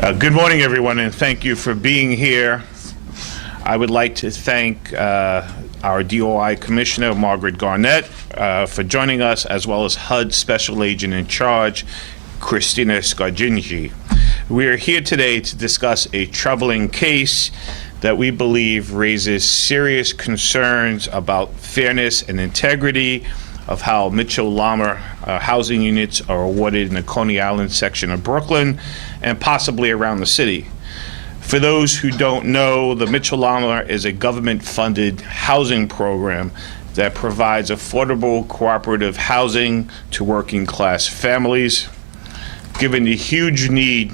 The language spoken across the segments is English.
Good morning, everyone, and thank you for being here. I would like to thank our DOI Commissioner, Margaret Garnett, for joining us, as well as HUD Special Agent in Charge, Christina Scargingi. We are here today to discuss a troubling case that we believe raises serious concerns about fairness and integrity of how Mitchell-Lama housing units are awarded in the Coney Island section of Brooklyn and possibly around the city. For those who don't know, the Mitchell-Lama is a government-funded housing program that provides affordable cooperative housing to working-class families. Given the huge need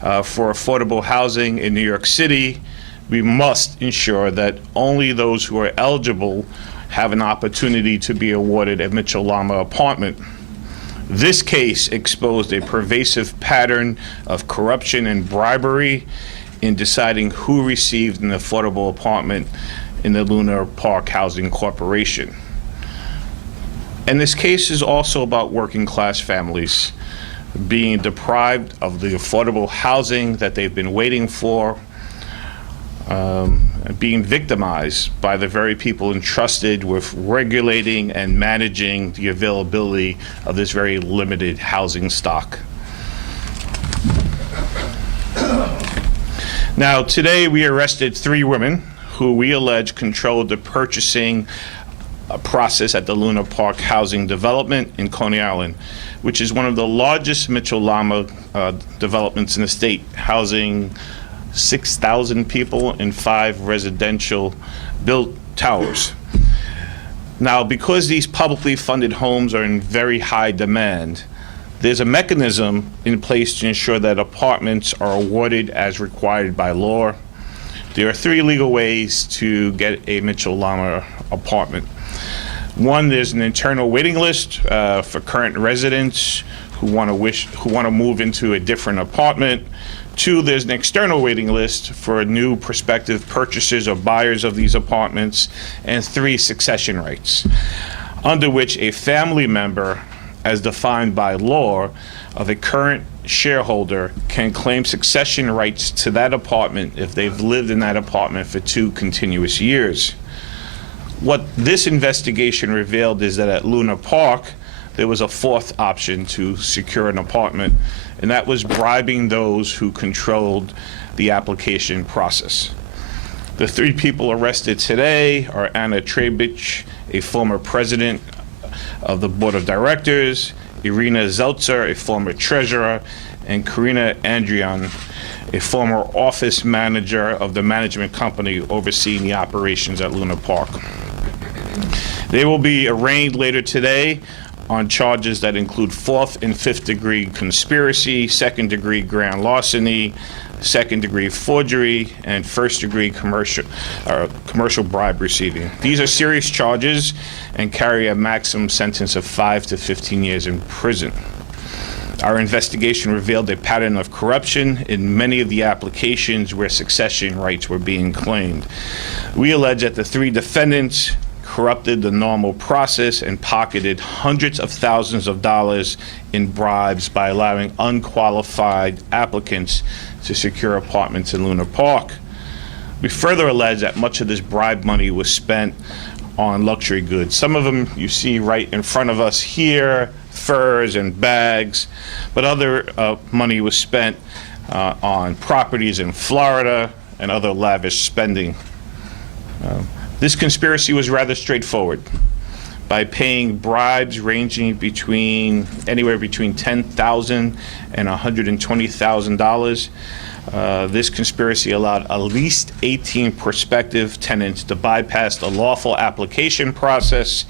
for affordable housing in New York City, we must ensure that only those who are eligible have an opportunity to be awarded a Mitchell-Lama apartment. This case exposed a pervasive pattern of corruption and bribery in deciding who received an affordable apartment in the Luna Park Housing Corporation. And this case is also about working class families being deprived of the affordable housing that they've been waiting for, being victimized by the very people entrusted with regulating and managing the availability of this very limited housing stock. Now, today we arrested 3 women who we allege controlled the purchasing process at the Luna Park Housing Development in Coney Island, which is one of the largest Mitchell-Lama developments in the state, housing 6,000 people in 5 residential built towers. Now, because these publicly funded homes are in very high demand, there's a mechanism in place to ensure that apartments are awarded as required by law. There are 3 legal ways to get a Mitchell-Lama apartment. 1, there's an internal waiting list for current residents who want to move into a different apartment. 2, there's an external waiting list for new prospective purchasers or buyers of these apartments. And 3, succession rights, under which a family member, as defined by law, of a current shareholder can claim succession rights to that apartment if they've lived in that apartment for 2 continuous years. What this investigation revealed is that at Luna Park, there was a 4th option to secure an apartment, and that was bribing those who controlled the application process. The 3 people arrested today are Anna Trebich, a former president of the board of directors, Irina Zeltzer, a former treasurer, and Karina Andrian, a former office manager of the management company overseeing the operations at Luna Park. They will be arraigned later today on charges that include 4th and 5th degree conspiracy, 2nd degree grand larceny, 2nd degree forgery, and 1st degree commercial bribe receiving. These are serious charges and carry a maximum sentence of 5 to 15 years in prison. Our investigation revealed a pattern of corruption in many of the applications where succession rights were being claimed. We allege that the 3 defendants corrupted the normal process and pocketed hundreds of thousands of dollars in bribes by allowing unqualified applicants to secure apartments in Luna Park. We further allege that much of this bribe money was spent on luxury goods. Some of them you see right in front of us here, furs and bags, but other money was spent on properties in Florida and other lavish spending. This conspiracy was rather straightforward. By paying bribes ranging anywhere between $10,000 and $120,000, this conspiracy allowed at least 18 prospective tenants to bypass the lawful application process,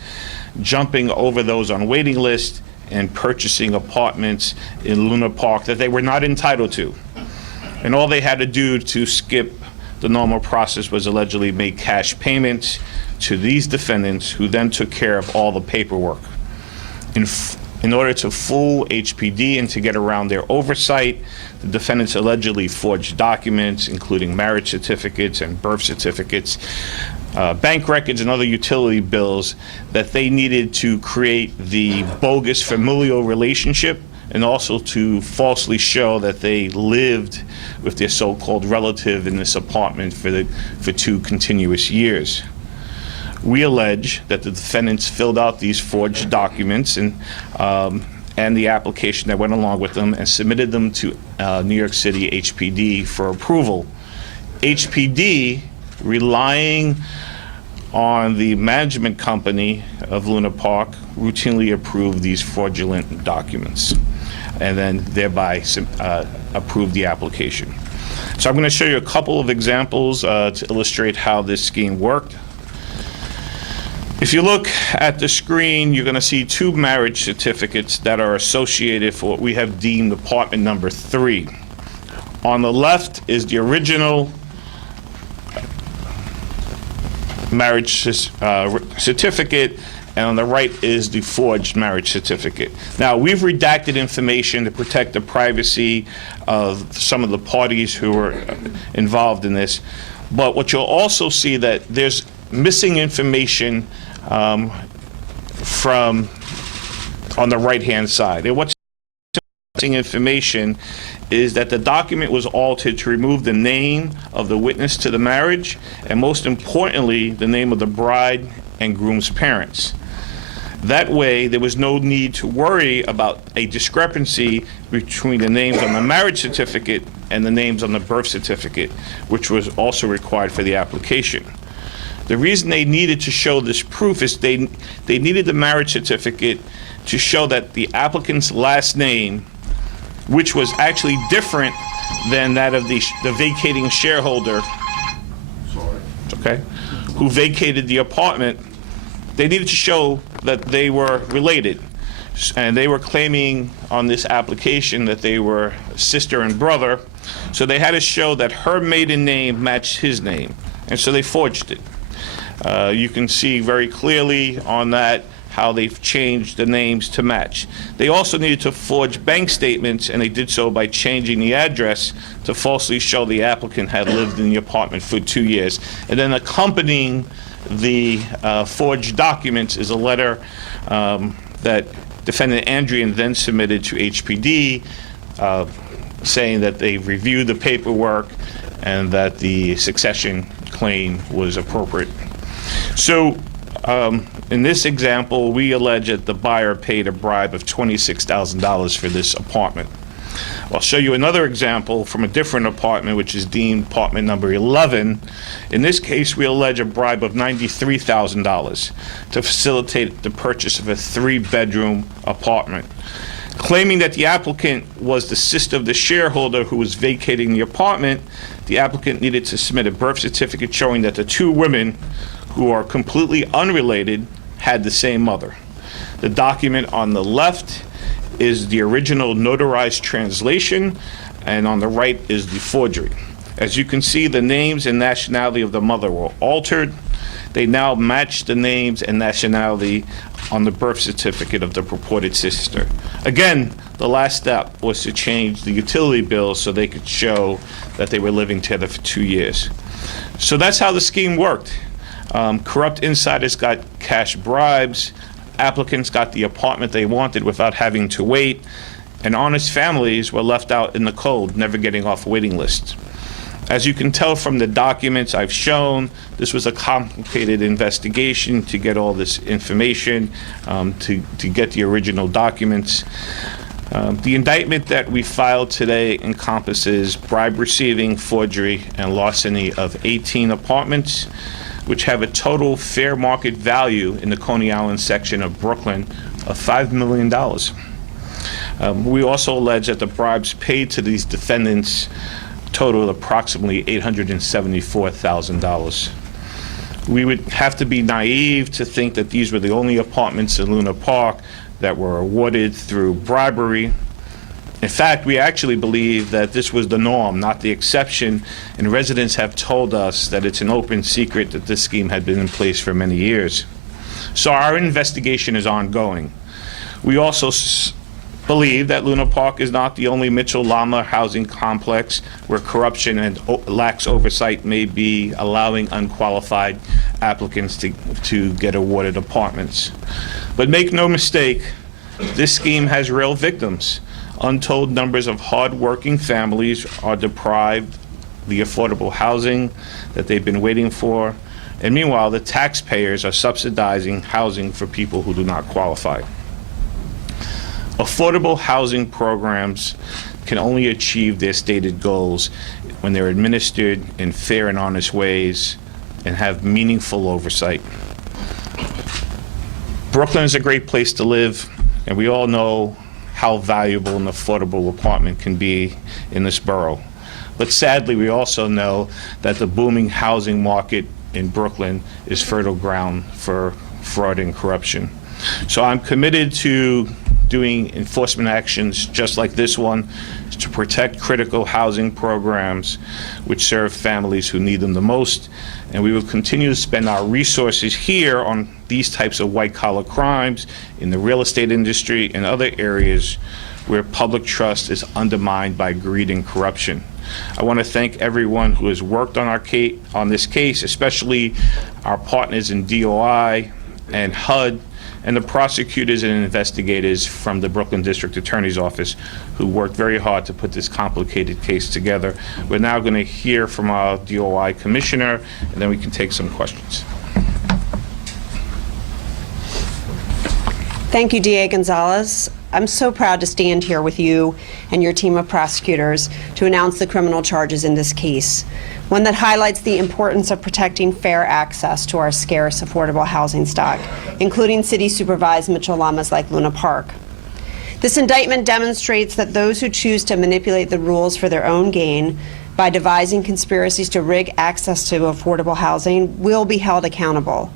jumping over those on waiting list and purchasing apartments in Luna Park that they were not entitled to. And all they had to do to skip the normal process was allegedly make cash payments to these defendants, who then took care of all the paperwork. In order to fool HPD and to get around their oversight, the defendants allegedly forged documents, including marriage certificates and birth certificates, bank records, and other utility bills that they needed to create the bogus familial relationship and also to falsely show that they lived with their so-called relative in this apartment for 2 continuous years. We allege that the defendants filled out these forged documents and the application that went along with them and submitted them to New York City HPD for approval. HPD, relying on the management company of Luna Park, routinely approved these fraudulent documents and then thereby approved the application. So I'm going to show you a couple of examples to illustrate how this scheme worked. If you look at the screen, you're going to see 2 marriage certificates that are associated for what we have deemed apartment number 3. On the left is the original marriage certificate, and on the right is the forged marriage certificate. Now, we've redacted information to protect the privacy of some of the parties who were involved in this, but what you'll also see that there's missing information from on the right-hand side. And what's missing information is that the document was altered to remove the name of the witness to the marriage, and most importantly, the name of the bride and groom's parents. That way, there was no need to worry about a discrepancy between the names on the marriage certificate and the names on the birth certificate, which was also required for the application. The reason they needed to show this proof is they needed the marriage certificate to show that the applicant's last name, which was actually different than that of the vacating shareholder, okay, who vacated the apartment, they needed to show that they were related. And they were claiming on this application that they were sister and brother, so they had to show that her maiden name matched his name, and so they forged it. You can see very clearly on that how they've changed the names to match. They also needed to forge bank statements, and they did so by changing the address to falsely show the applicant had lived in the apartment for 2 years. And then accompanying the forged documents is a letter that defendant Andrian then submitted to HPD saying that they've reviewed the paperwork and that the succession claim was appropriate. So in this example, we allege that the buyer paid a bribe of $26,000 for this apartment. I'll show you another example from a different apartment, which is deemed apartment number 11. In this case, we allege a bribe of $93,000 to facilitate the purchase of a 3-bedroom apartment. Claiming that the applicant was the sister of the shareholder who was vacating the apartment, the applicant needed to submit a birth certificate showing that the 2 women, who are completely unrelated, had the same mother. The document on the left is the original notarized translation, and on the right is the forgery. As you can see, the names and nationality of the mother were altered. They now match the names and nationality on the birth certificate of the purported sister. Again, the last step was to change the utility bill so they could show that they were living together for 2 years. So that's how the scheme worked. Corrupt insiders got cash bribes, applicants got the apartment they wanted without having to wait, and honest families were left out in the cold, never getting off waiting lists. As you can tell from the documents I've shown, this was a complicated investigation to get all this information, to get the original documents. The indictment that we filed today encompasses bribe receiving, forgery, and larceny of 18 apartments, which have a total fair market value in the Coney Island section of Brooklyn of $5 million. We also allege that the bribes paid to these defendants totaled approximately $874,000. We would have to be naive to think that these were the only apartments in Luna Park that were awarded through bribery. In fact, we actually believe that this was the norm, not the exception, and residents have told us that it's an open secret that this scheme had been in place for many years. So our investigation is ongoing. We also believe that Luna Park is not the only Mitchell-Lama housing complex where corruption and lax oversight may be allowing unqualified applicants to get awarded apartments. But make no mistake, this scheme has real victims. Untold numbers of hard-working families are deprived the affordable housing that they've been waiting for, and meanwhile, the taxpayers are subsidizing housing for people who do not qualify. Affordable housing programs can only achieve their stated goals when they're administered in fair and honest ways and have meaningful oversight. Brooklyn is a great place to live, and we all know how valuable an affordable apartment can be in this borough. But sadly, we also know that the booming housing market in Brooklyn is fertile ground for fraud and corruption. So I'm committed to doing enforcement actions just like this one to protect critical housing programs which serve families who need them the most. And we will continue to spend our resources here on these types of white-collar crimes in the real estate industry and other areas where public trust is undermined by greed and corruption. I want to thank everyone who has worked on this case, especially our partners in DOI and HUD, and the prosecutors and investigators from the Brooklyn District Attorney's Office who worked very hard to put this complicated case together. We're now going to hear from our DOI Commissioner, and then we can take some questions. Thank you, DA Gonzalez. I'm so proud to stand here with you and your team of prosecutors to announce the criminal charges in this case, one that highlights the importance of protecting fair access to our scarce, affordable housing stock, including city-supervised Mitchell-Lamas like Luna Park. This indictment demonstrates that those who choose to manipulate the rules for their own gain by devising conspiracies to rig access to affordable housing will be held accountable.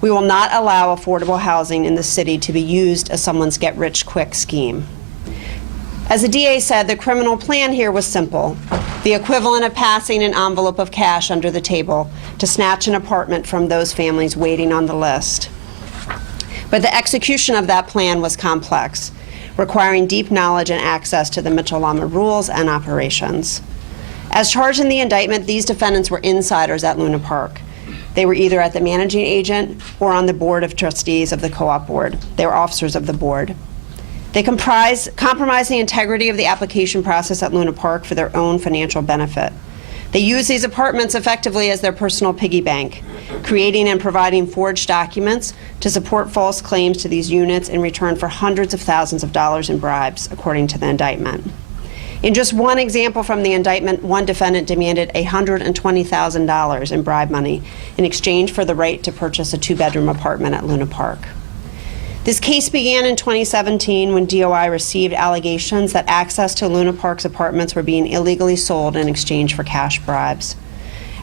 We will not allow affordable housing in the city to be used as someone's get-rich-quick scheme. As the DA said, the criminal plan here was simple, the equivalent of passing an envelope of cash under the table to snatch an apartment from those families waiting on the list. But the execution of that plan was complex, requiring deep knowledge and access to the Mitchell-Lama rules and operations. As charged in the indictment, these defendants were insiders at Luna Park. They were either at the managing agent or on the board of trustees of the co-op board. They were officers of the board. They compromise the integrity of the application process at Luna Park for their own financial benefit. They use these apartments effectively as their personal piggy bank, creating and providing forged documents to support false claims to these units in return for hundreds of thousands of dollars in bribes, according to the indictment. In just one example from the indictment, one defendant demanded $120,000 in bribe money in exchange for the right to purchase a two-bedroom apartment at Luna Park. This case began in 2017 when DOI received allegations that access to Luna Park's apartments were being illegally sold in exchange for cash bribes.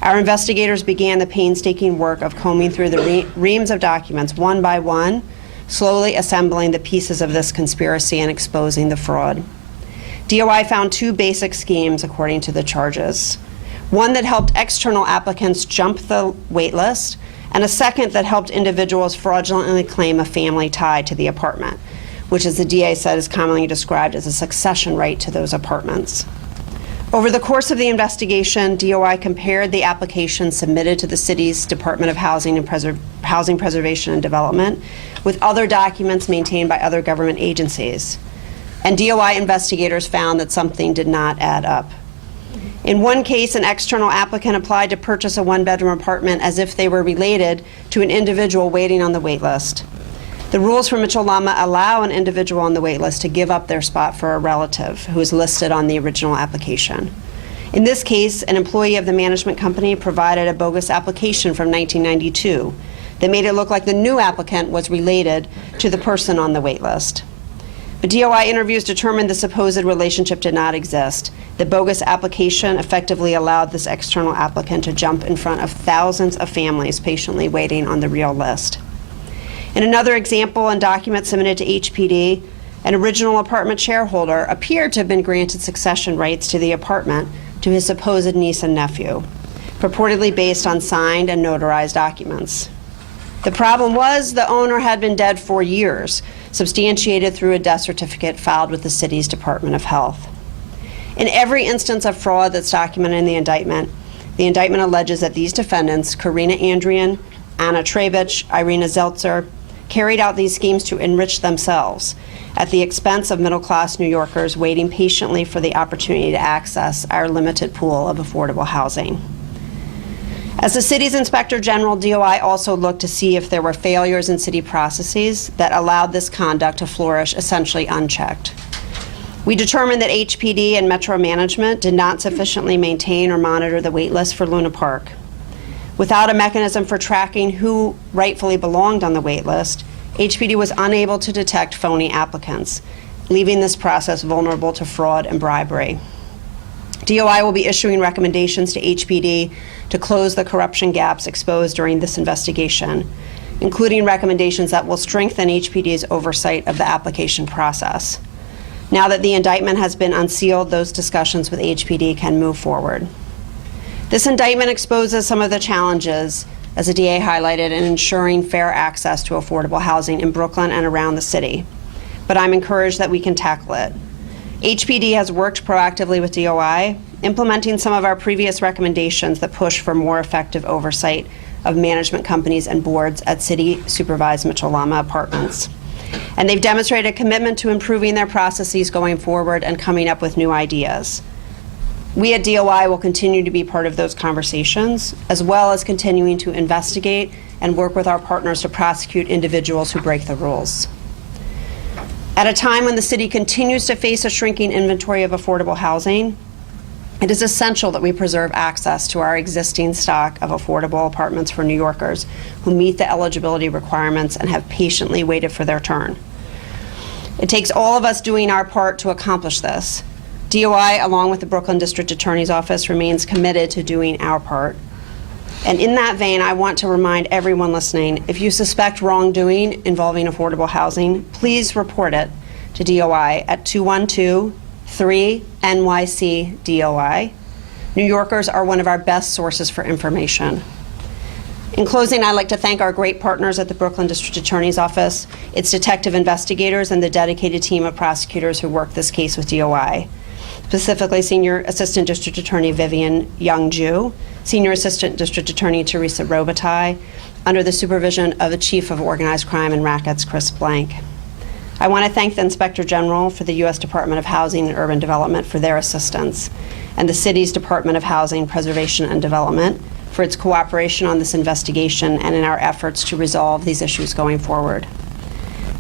Our investigators began the painstaking work of combing through the reams of documents one by one, slowly assembling the pieces of this conspiracy and exposing the fraud. DOI found two basic schemes according to the charges. One that helped external applicants jump the wait list, and a second that helped individuals fraudulently claim a family tie to the apartment, which, as the DA said, is commonly described as a succession right to those apartments. Over the course of the investigation, DOI compared the applications submitted to the city's Department of Housing and Housing Preservation and Development with other documents maintained by other government agencies. And DOI investigators found that something did not add up. In one case, an external applicant applied to purchase a one-bedroom apartment as if they were related to an individual waiting on the wait list. The rules for Mitchell-Lama allow an individual on the wait list to give up their spot for a relative who is listed on the original application. In this case, an employee of the management company provided a bogus application from 1992 that made it look like the new applicant was related to the person on the wait list. But DOI interviews determined the supposed relationship did not exist. The bogus application effectively allowed this external applicant to jump in front of thousands of families patiently waiting on the real list. In another example, in documents submitted to HPD, an original apartment shareholder appeared to have been granted succession rights to the apartment to his supposed niece and nephew, purportedly based on signed and notarized documents. The problem was the owner had been dead for years, substantiated through a death certificate filed with the city's Department of Health. In every instance of fraud that's documented in the indictment alleges that these defendants, Karina Andrian, Anna Trebich, Irina Zeltzer, carried out these schemes to enrich themselves at the expense of middle-class New Yorkers waiting patiently for the opportunity to access our limited pool of affordable housing. As the city's Inspector General, DOI also looked to see if there were failures in city processes that allowed this conduct to flourish essentially unchecked. We determined that HPD and Metro Management did not sufficiently maintain or monitor the wait list for Luna Park. Without a mechanism for tracking who rightfully belonged on the wait list, HPD was unable to detect phony applicants, leaving this process vulnerable to fraud and bribery. DOI will be issuing recommendations to HPD to close the corruption gaps exposed during this investigation, including recommendations that will strengthen HPD's oversight of the application process. Now that the indictment has been unsealed, those discussions with HPD can move forward. This indictment exposes some of the challenges, as the DA highlighted, in ensuring fair access to affordable housing in Brooklyn and around the city. But I'm encouraged that we can tackle it. HPD has worked proactively with DOI, implementing some of our previous recommendations that push for more effective oversight of management companies and boards at city-supervised Mitchell-Lama apartments. And they've demonstrated a commitment to improving their processes going forward and coming up with new ideas. We at DOI will continue to be part of those conversations, as well as continuing to investigate and work with our partners to prosecute individuals who break the rules. At a time when the city continues to face a shrinking inventory of affordable housing, it is essential that we preserve access to our existing stock of affordable apartments for New Yorkers who meet the eligibility requirements and have patiently waited for their turn. It takes all of us doing our part to accomplish this. DOI, along with the Brooklyn District Attorney's Office, remains committed to doing our part. And in that vein, I want to remind everyone listening, if you suspect wrongdoing involving affordable housing, please report it to DOI at 212-3-NYC-DOI. New Yorkers are one of our best sources for information. In closing, I'd like to thank our great partners at the Brooklyn District Attorney's Office, its detective investigators, and the dedicated team of prosecutors who worked this case with DOI. Specifically, Senior Assistant District Attorney Vivian Young-Ju, Senior Assistant District Attorney Teresa Robitaille, under the supervision of the Chief of Organized Crime and Rackets, Chris Blank. I want to thank the Inspector General for the U.S. Department of Housing and Urban Development for their assistance, and the city's Department of Housing, Preservation, and Development for its cooperation on this investigation and in our efforts to resolve these issues going forward.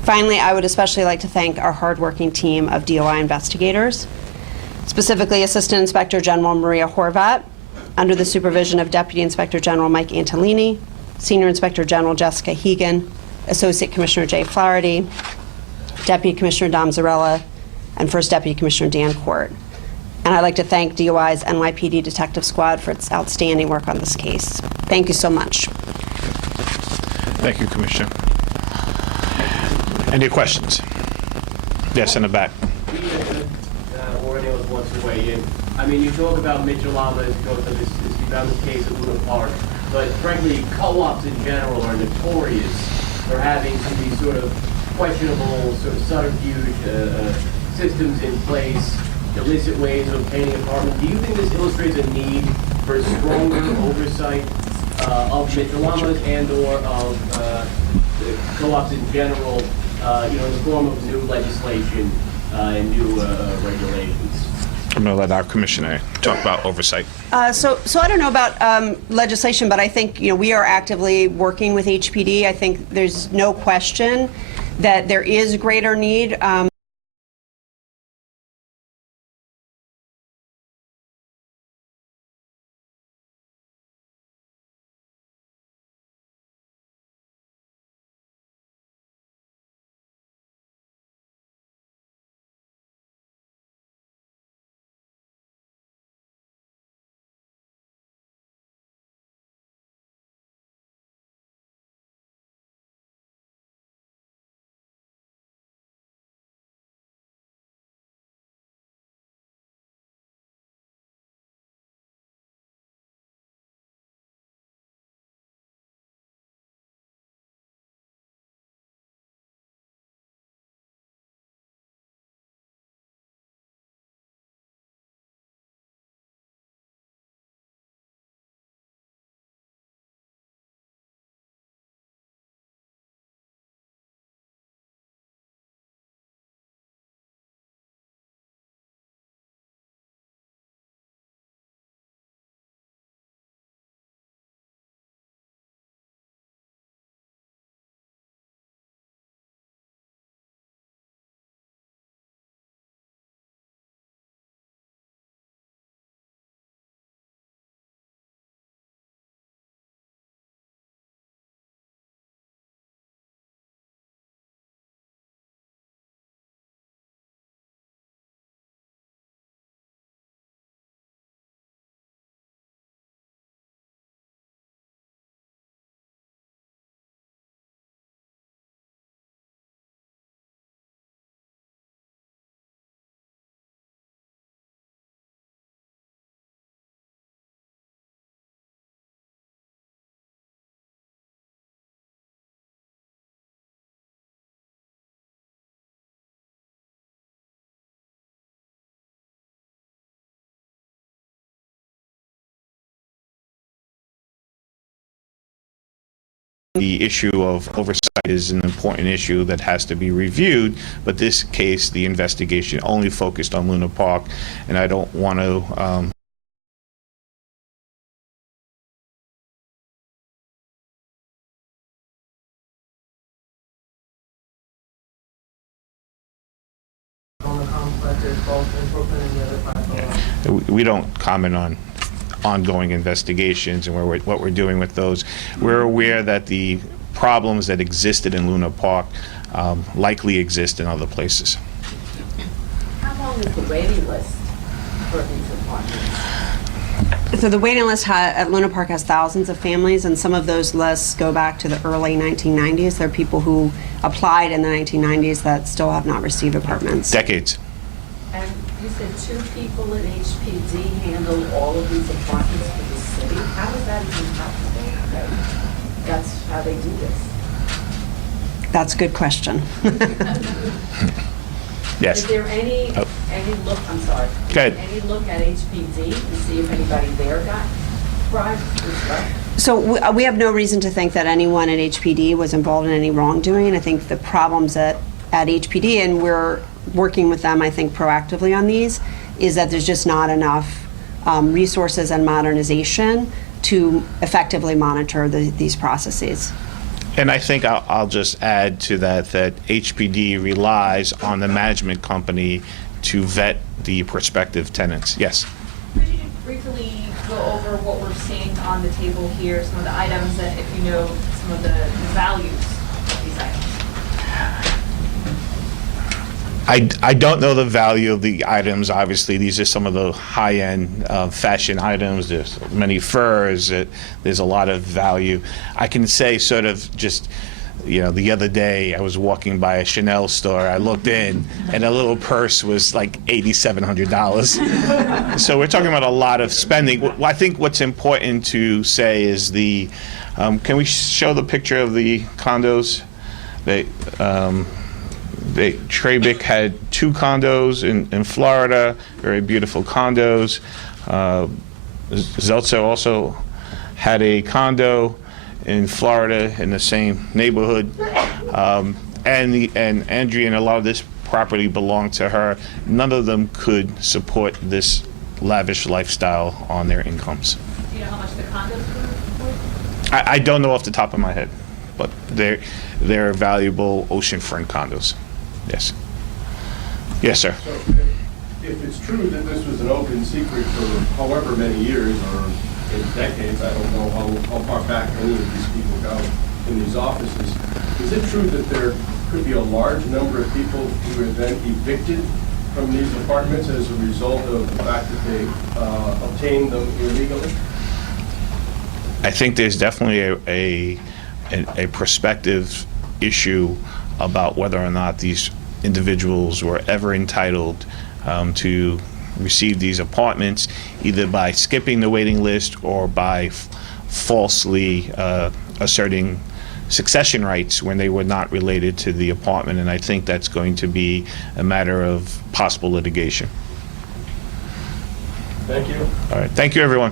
Finally, I would especially like to thank our hardworking team of DOI investigators, specifically Assistant Inspector General Maria Horvat, under the supervision of Deputy Inspector General Mike Antolini, Senior Inspector General Jessica Hegan, Associate Commissioner Jay Flaherty, Deputy Commissioner Dom Zarella, and First Deputy Commissioner Dan Court. And I'd like to thank DOI's NYPD Detective Squad for its outstanding work on this case. Thank you so much. Thank you, Commissioner. Any questions? Yes, in the back. Wants to weigh in. I mean, you talk about Mitchell-Lama as growth of this case of Luna Park, but frankly, co-ops in general are notorious for having some of these sort of questionable sort of subterfuge systems in place, illicit ways of obtaining apartments. Do you think this illustrates a need for stronger oversight of Mitchell-Lamas and/or of co-ops in general, in the form of new legislation and new regulations? I'm going to let our commissioner talk about oversight. So I don't know about legislation, but I think we are actively working with HPD. I think there's no question that there is greater need. the issue of oversight is an important issue that has to be reviewed, but this case, the investigation only focused on Luna Park, and I don't want to on the complexes, both in Brooklyn and the other five. we don't comment on ongoing investigations and what we're doing with those. We're aware that the problems that existed in Luna Park likely exist in other places. How long is the waiting list for these apartments? So the waiting list at Luna Park has thousands of families, and some of those lists go back to the early 1990s. There are people who applied in the 1990s that still have not received apartments. Decades. And you said 2 people at HPD handle all of these apartments for the city. How is that even possible? That's how they do this. That's a good question. Yes. Is there any look, I'm sorry. Go ahead. Any look at HPD to see if anybody there got bribes as well? So we have no reason to think that anyone at HPD was involved in any wrongdoing. I think the problems at HPD, and we're working with them, I think, proactively on these, is that there's just not enough resources and modernization to effectively monitor these processes. And I think I'll just add to that HPD relies on the management company to vet the prospective tenants. Yes. Could you briefly go over what we're seeing on the table here, some of the items, that if you know some of the values of these items? I don't know the value of the items. Obviously, these are some of the high-end fashion items. There's many furs. There's a lot of value. I can say sort of just, the other day I was walking by a Chanel store. I looked in, and a little purse was like $8,700. So we're talking about a lot of spending. I think what's important to say is can we show the picture of the condos? Trabic had 2 condos in Florida, very beautiful condos. Zeltzer also had a condo in Florida in the same neighborhood. And Andrea, and a lot of this property belonged to her. None of them could support this lavish lifestyle on their incomes. Do you know how much the condos were worth? I don't know off the top of my head, but they're valuable oceanfront condos. Yes. Yes, sir. So if it's true that this was an open secret for however many years or in decades, I don't know how far back any of these people go in these offices, is it true that there could be a large number of people who were then evicted from these apartments as a result of the fact that they obtained them illegally? I think there's definitely a prospective issue about whether or not these individuals were ever entitled to receive these apartments, either by skipping the waiting list or by falsely asserting succession rights when they were not related to the apartment. And I think that's going to be a matter of possible litigation. Thank you. All right. Thank you, everyone.